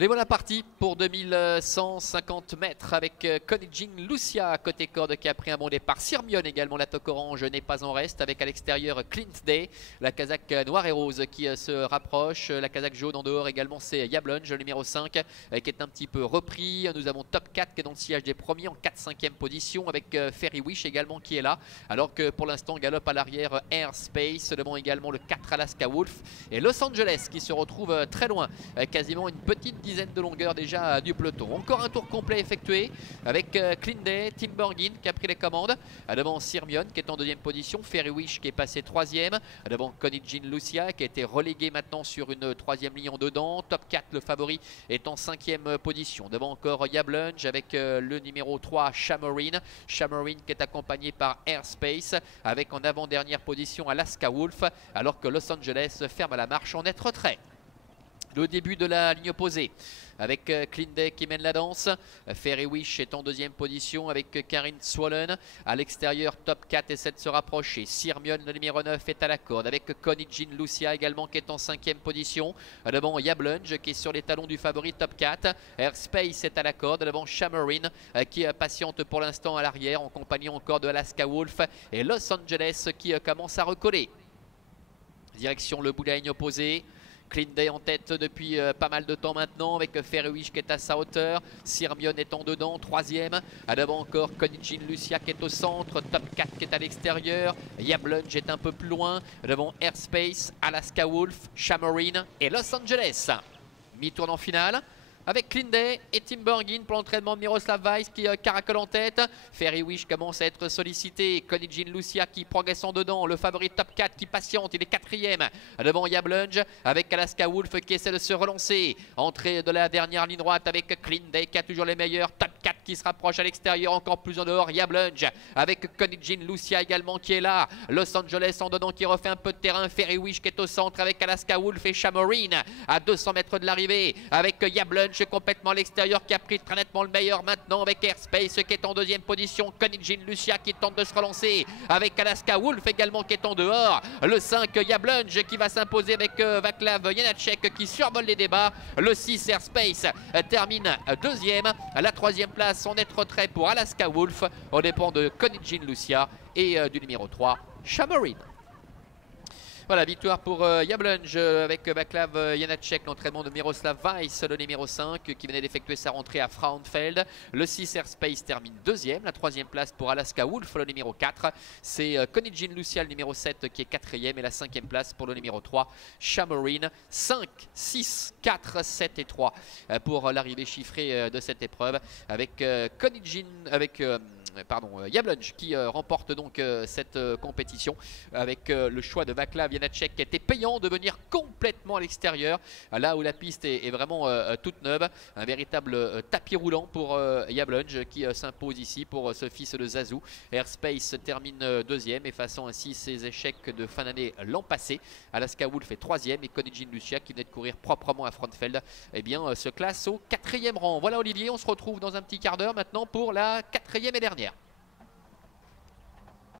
Les voilà partis pour 2150 mètres avec Konijin Lucia côté corde qui a pris un bon départ. Sirmione également, la toque orange n'est pas en reste avec à l'extérieur Clint Day, la casaque noire et rose qui se rapproche. La casaque jaune en dehors également c'est Yablonge, le numéro 5 qui est un petit peu repris. Nous avons Top 4 qui est dans le sillage des premiers en 4-5e position avec Fairy Wish également qui est là. Alors que pour l'instant galope à l'arrière Airspace, devant également le 4 Alaska Wolf et Los Angeles qui se retrouve très loin, quasiment une petite dizaine de longueurs déjà du peloton. Encore un tour complet effectué avec Clint Day, Tim Borgin qui a pris les commandes. Devant Sirmione qui est en deuxième position, Fairy Wish qui est passé troisième. Devant Konijin Lucia qui a été relégué maintenant sur une troisième ligne en dedans. Top 4 le favori est en cinquième position. Devant encore Yablonge avec le numéro 3 Shamarine. Shamarine qui est accompagné par Airspace avec en avant-dernière position Alaska Wolf alors que Los Angeles ferme la marche en net retrait. Le début de la ligne opposée avec Clint Day qui mène la danse. Fairy Wish est en deuxième position avec Karin Swollen. À l'extérieur, Top 4 essaie de se rapprocher. Sirmione, le numéro 9, est à la corde avec Konijin Lucia également qui est en cinquième position. Devant Yablonge qui est sur les talons du favori Top 4. Airspace est à la corde. Devant Shamarine qui patiente pour l'instant à l'arrière en compagnie encore de Alaska Wolf. Et Los Angeles qui commence à recoller. Direction le bout de la ligne opposée. Clint Day en tête depuis pas mal de temps maintenant avec Fairy Wish qui est à sa hauteur. Sirmione est en dedans, troisième. À devant encore Konijin Lucia qui est au centre. Top 4 qui est à l'extérieur. Yablonge est un peu plus loin. Devant Airspace, Alaska Wolf, Shamarine et Los Angeles. Mi-tournant final avec Clint Day et Tim Borgin pour l'entraînement de Miroslav Weiss qui caracole en tête. Fairy Wish commence à être sollicité. Konijin Lucia qui progresse en dedans. Le favori Top 4 qui patiente, il est quatrième. Devant Yablonge avec Alaska Wolf qui essaie de se relancer. Entrée de la dernière ligne droite avec Clint Day qui a toujours les meilleurs. Top 4 qui se rapproche à l'extérieur, encore plus en dehors. Yablonge avec Konijin Lucia également qui est là. Los Angeles en dedans qui refait un peu de terrain. Fairy Wish qui est au centre avec Alaska Wolf et Shamarine à 200 mètres de l'arrivée avec Yablonge complètement à l'extérieur qui a pris très nettement le meilleur maintenant avec Airspace qui est en deuxième position. Konijin Lucia qui tente de se relancer avec Alaska Wolf également qui est en dehors. Le 5 Yablonge qui va s'imposer avec Vaclav Janacek qui survole les débats. Le 6 Airspace termine deuxième. La troisième place en net retrait pour Alaska Wolf au dépend de Konijin Lucia et du numéro 3 Shamarine. Voilà, victoire pour Yablonge avec Vaclav Janacek, l'entraînement de Miroslav Weiss, le numéro 5 qui venait d'effectuer sa rentrée à Frauenfeld. Le 6 Airspace termine deuxième. La troisième place pour Alaska Wolf, le numéro 4. C'est Konijin Lucia, le numéro 7 qui est quatrième. Et la cinquième place pour le numéro 3, Shamarine. 5, 6, 4, 7 et 3 pour l'arrivée chiffrée de cette épreuve avec Yablonge qui remporte donc cette compétition avec le choix de Vaclav Janacek qui était payant de venir complètement à l'extérieur là où la piste est vraiment toute neuve. Un véritable tapis roulant pour Yablonge qui s'impose ici pour ce fils de Zazou. Airspace termine deuxième effaçant ainsi ses échecs de fin d'année l'an passé. Alaska Wolf est troisième et Konijin Lucia qui venait de courir proprement à Frauenfeld se classe au quatrième rang. Voilà Olivier, on se retrouve dans un petit quart d'heure maintenant pour la quatrième et dernière.